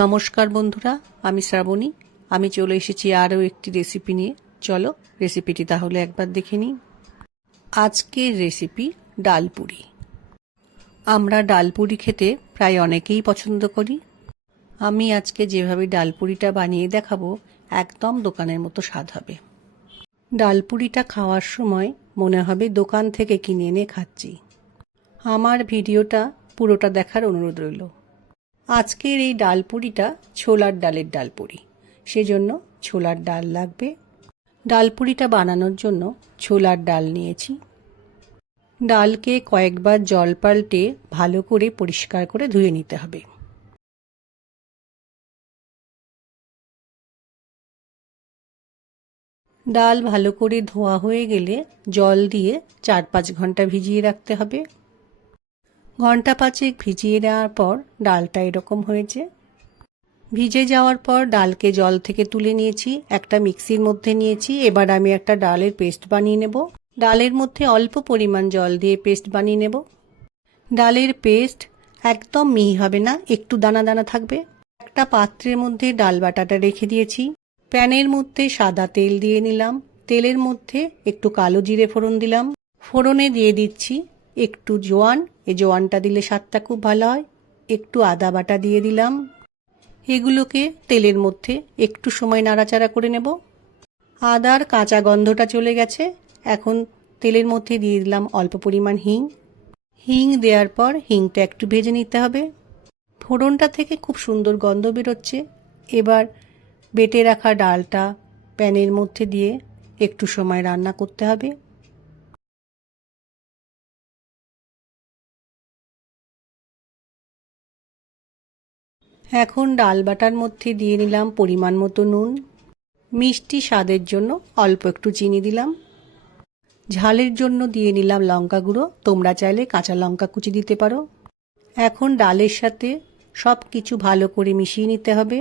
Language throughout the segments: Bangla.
নমস্কার বন্ধুরা, আমি শ্রাবণী। আমি চলে এসেছি আরও একটি রেসিপি নিয়ে। চলো রেসিপিটি তাহলে একবার দেখে নিই। আজকের রেসিপি ডালপুরি। আমরা ডালপুরি খেতে প্রায় অনেকেই পছন্দ করি। আমি আজকে যেভাবে ডালপুরিটা বানিয়ে দেখাবো, একদম দোকানের মতো স্বাদ হবে। ডালপুরিটা খাওয়ার সময় মনে হবে দোকান থেকে কিনে এনে খাচ্ছি। আমার ভিডিওটা পুরোটা দেখার অনুরোধ রইল। আজকের এই ডালপুরিটা ছোলার ডালের ডালপুরি, সেজন্য ছোলার ডাল লাগবে। ডালপুরিটা বানানোর জন্য ছোলার ডাল নিয়েছি। ডালকে কয়েকবার জল পাল্টে ভালো করে পরিষ্কার করে ধুয়ে নিতে হবে। ডাল ভালো করে ধোয়া হয়ে গেলে জল দিয়ে 4-5 ঘন্টা ভিজিয়ে রাখতে হবে। ঘন্টা 5 ভিজিয়ে নেওয়ার পর ডালটা এরকম হয়েছে। ভিজে যাওয়ার পর ডালকে জল থেকে তুলে নিয়েছি, একটা মিক্সির মধ্যে নিয়েছি। এবার আমি একটা ডালের পেস্ট বানিয়ে নেব। ডালের মধ্যে অল্প পরিমাণ জল দিয়ে পেস্ট বানিয়ে নেব। ডালের পেস্ট একদম মিহি হবে না, একটু দানা দানা থাকবে। একটা পাত্রের মধ্যে ডাল বাটাটা রেখে দিয়েছি। প্যানের মধ্যে সাদা তেল দিয়ে নিলাম। তেলের মধ্যে একটু কালো জিরে ফোড়ন দিলাম। ফোড়নে দিয়ে দিচ্ছি একটু জোয়ান, এই জোয়ানটা দিলে স্বাদটা খুব ভালো হয়। একটু আদা বাটা দিয়ে দিলাম। এগুলোকে তেলের মধ্যে একটু সময় নাড়াচাড়া করে নেব। আদার কাঁচা গন্ধটা চলে গেছে। এখন তেলের মধ্যে দিয়ে দিলাম অল্প পরিমাণ হিং। হিং দেওয়ার পর হিংটা একটু ভেজে নিতে হবে। ফোড়নটা থেকে খুব সুন্দর গন্ধ বেরোচ্ছে। এবার বেটে রাখা ডালটা প্যানের মধ্যে দিয়ে একটু সময় রান্না করতে হবে। এখন ডাল বাটার মধ্যে দিয়ে নিলাম পরিমাণ মতো নুন। মিষ্টি স্বাদের জন্য অল্প একটু চিনি দিলাম। ঝালের জন্য দিয়ে নিলাম লঙ্কা গুঁড়ো, তোমরা চাইলে কাঁচা লঙ্কা কুচি দিতে পারো। এখন ডালের সাথে সব কিছু ভালো করে মিশিয়ে নিতে হবে।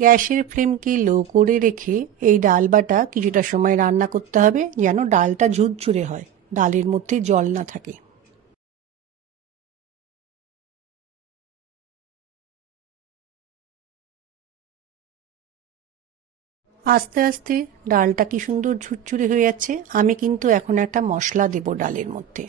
গ্যাসের ফ্লেমকে লো করে রেখে এই ডাল বাটা কিছুটা সময় রান্না করতে হবে, যেন ডালটা ঝুরঝুরে হয়, ডালের মধ্যে জল না থাকে। আস্তে আস্তে ডালটা কি সুন্দর ঝুরঝুরে হয়ে যাচ্ছে। আমি কিন্তু এখন একটা মশলা দেব ডালের মধ্যে।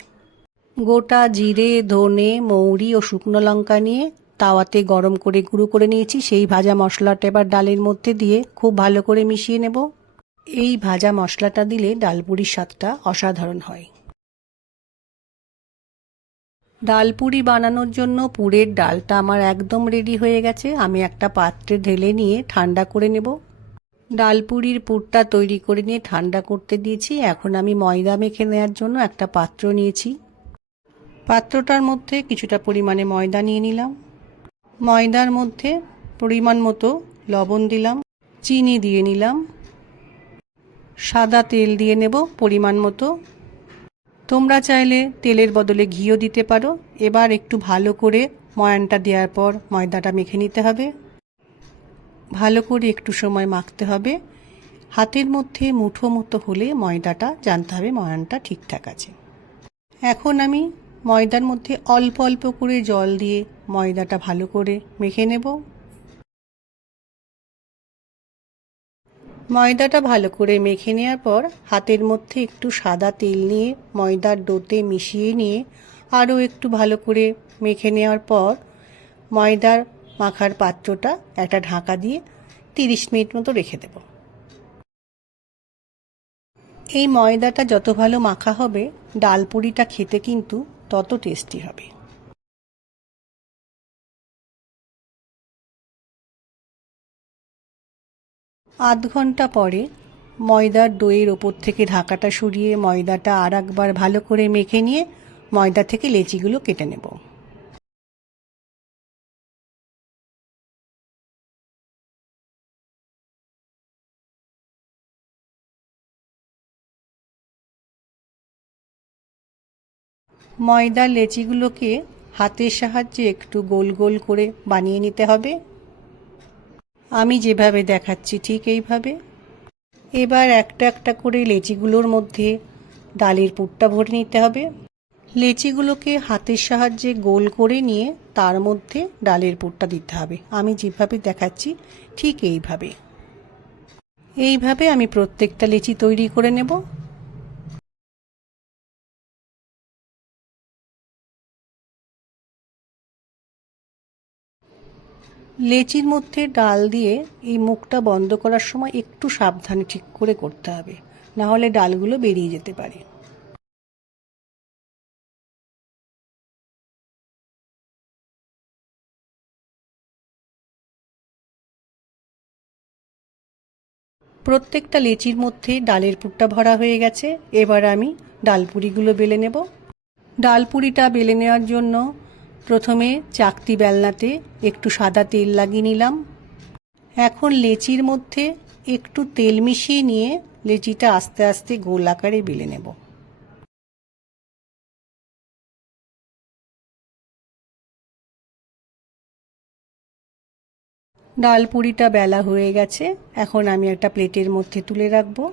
গোটা জিরে, ধনে, মৌরি ও শুকনো লঙ্কা নিয়ে তাওয়াতে গরম করে গুঁড়ো করে নিয়েছি। সেই ভাজা মশলাটা এবার ডালের মধ্যে দিয়ে খুব ভালো করে মিশিয়ে নেব। এই ভাজা মশলাটা দিলে ডালপুরির স্বাদটা অসাধারণ হয়। ডালপুরি বানানোর জন্য পুরের ডালটা আমার একদম রেডি হয়ে গেছে। আমি একটা পাত্রে ঢেলে নিয়ে ঠান্ডা করে নেব। ডালপুরির পুরটা তৈরি করে নিয়ে ঠান্ডা করতে দিয়েছি। এখন আমি ময়দা মেখে নেওয়ার জন্য একটা পাত্র নিয়েছি। পাত্রটার মধ্যে কিছুটা পরিমাণে ময়দা নিয়ে নিলাম। ময়দার মধ্যে পরিমাণ মতো লবণ দিলাম, চিনি দিয়ে নিলাম, সাদা তেল দিয়ে নেব পরিমাণ মতো। তোমরা চাইলে তেলের বদলে ঘিও দিতে পারো। এবার একটু ভালো করে ময়ানটা দেওয়ার পর ময়দাটা মেখে নিতে হবে। ভালো করে একটু সময় মাখতে হবে। হাতের মধ্যে মুঠো মতো হলে ময়দাটা জানতে হবে ময়ানটা ঠিকঠাক আছে। এখন আমি ময়দার মধ্যে অল্প অল্প করে জল দিয়ে ময়দাটা ভালো করে মেখে নেব। ময়দাটা ভালো করে মেখে নেওয়ার পর হাতের মধ্যে একটু সাদা তেল নিয়ে ময়দার ডোতে মিশিয়ে নিয়ে আরও একটু ভালো করে মেখে নেওয়ার পর ময়দার মাখার পাত্রটা একটা ঢাকা দিয়ে 30 মিনিট মতো রেখে দেব। এই ময়দাটা যত ভালো মাখা হবে ডালপুরিটা খেতে কিন্তু তত টেস্টি হবে। আধ ঘন্টা পরে ময়দার ডোয়ের ওপর থেকে ঢাকাটা সরিয়ে ময়দাটা আর একবার ভালো করে মেখে নিয়ে ময়দা থেকে লেচিগুলো কেটে নেব। ময়দার লেচিগুলোকে হাতের সাহায্যে একটু গোল গোল করে বানিয়ে নিতে হবে। আমি যেভাবে দেখাচ্ছি ঠিক এইভাবে। এবার একটা একটা করে লেচিগুলোর মধ্যে ডালের পুরটা ভরে নিতে হবে। লেচিগুলোকে হাতের সাহায্যে গোল করে নিয়ে তার মধ্যে ডালের পুরটা দিতে হবে। আমি যেভাবে দেখাচ্ছি ঠিক এইভাবে আমি প্রত্যেকটা লেচি তৈরি করে নেব। লেচির মধ্যে ডাল দিয়ে এই মুখটা বন্ধ করার সময় একটু সাবধানে ঠিক করে করতে হবে, না হলে ডালগুলো বেরিয়ে যেতে পারে। প্রত্যেকটা লেচির মধ্যে ডালের পুরটা ভরা হয়ে গেছে। এবার আমি ডালপুরিগুলো বেলে নেব। ডালপুরিটা বেলে নেওয়ার জন্য প্রথমে চাকতি বেলনাতে একটু সাদা তেল লাগিয়ে নিলাম। এখন লেচির মধ্যে একটু তেল মিশিয়ে নিয়ে লেচিটা আস্তে আস্তে গোল আকারে বেলে নেব। ডালপুরিটা বেলা হয়ে গেছে। এখন আমি একটা প্লেটের মধ্যে তুলে রাখবো।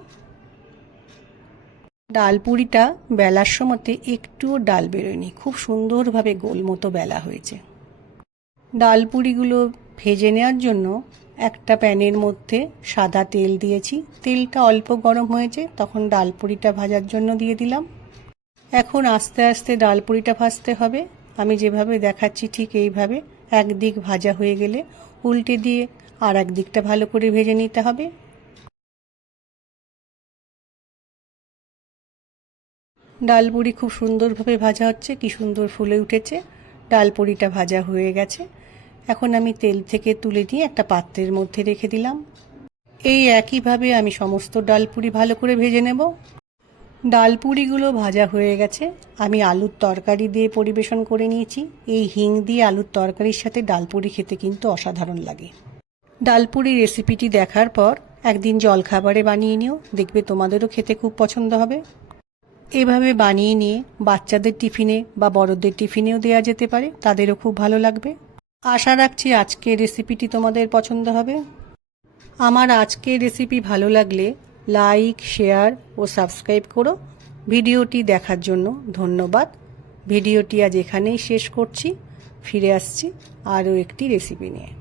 ডালপুরিটা বেলার সময়তে একটুও ডাল বেরোয়নি, খুব সুন্দরভাবে গোল মতো বেলা হয়েছে। ডালপুরিগুলো ভেজে নেওয়ার জন্য একটা প্যানের মধ্যে সাদা তেল দিয়েছি। তেলটা অল্প গরম হয়েছে, তখন ডালপুরিটা ভাজার জন্য দিয়ে দিলাম। এখন আস্তে আস্তে ডালপুরিটা ভাজতে হবে। আমি যেভাবে দেখাচ্ছি ঠিক এইভাবে একদিক ভাজা হয়ে গেলে উল্টে দিয়ে আর এক দিকটা ভালো করে ভেজে নিতে হবে। ডালপুরি খুব সুন্দরভাবে ভাজা হচ্ছে, কি সুন্দর ফুলে উঠেছে। ডালপুরিটা ভাজা হয়ে গেছে। এখন আমি তেল থেকে তুলে নিয়ে একটা পাত্রের মধ্যে রেখে দিলাম। এই একইভাবে আমি সমস্ত ডালপুরি ভালো করে ভেজে নেব। ডালপুরিগুলো ভাজা হয়ে গেছে। আমি আলুর তরকারি দিয়ে পরিবেশন করে নিয়েছি। এই হিং দিয়ে আলুর তরকারির সাথে ডালপুরি খেতে কিন্তু অসাধারণ লাগে। ডালপুরি রেসিপিটি দেখার পর একদিন জলখাবারে বানিয়ে নিও, দেখবে তোমাদেরও খেতে খুব পছন্দ হবে। এভাবে বানিয়ে নিয়ে বাচ্চাদের টিফিনে বা বড়দের টিফিনেও দেওয়া যেতে পারে, তাদেরও খুব ভালো লাগবে। আশা রাখছি আজকের রেসিপিটি তোমাদের পছন্দ হবে। আমার আজকের রেসিপি ভালো লাগলে লাইক, শেয়ার ও সাবস্ক্রাইব করো। ভিডিওটি দেখার জন্য ধন্যবাদ। ভিডিওটি আজ এখানেই শেষ করছি। ফিরে আসছি আরও একটি রেসিপি নিয়ে।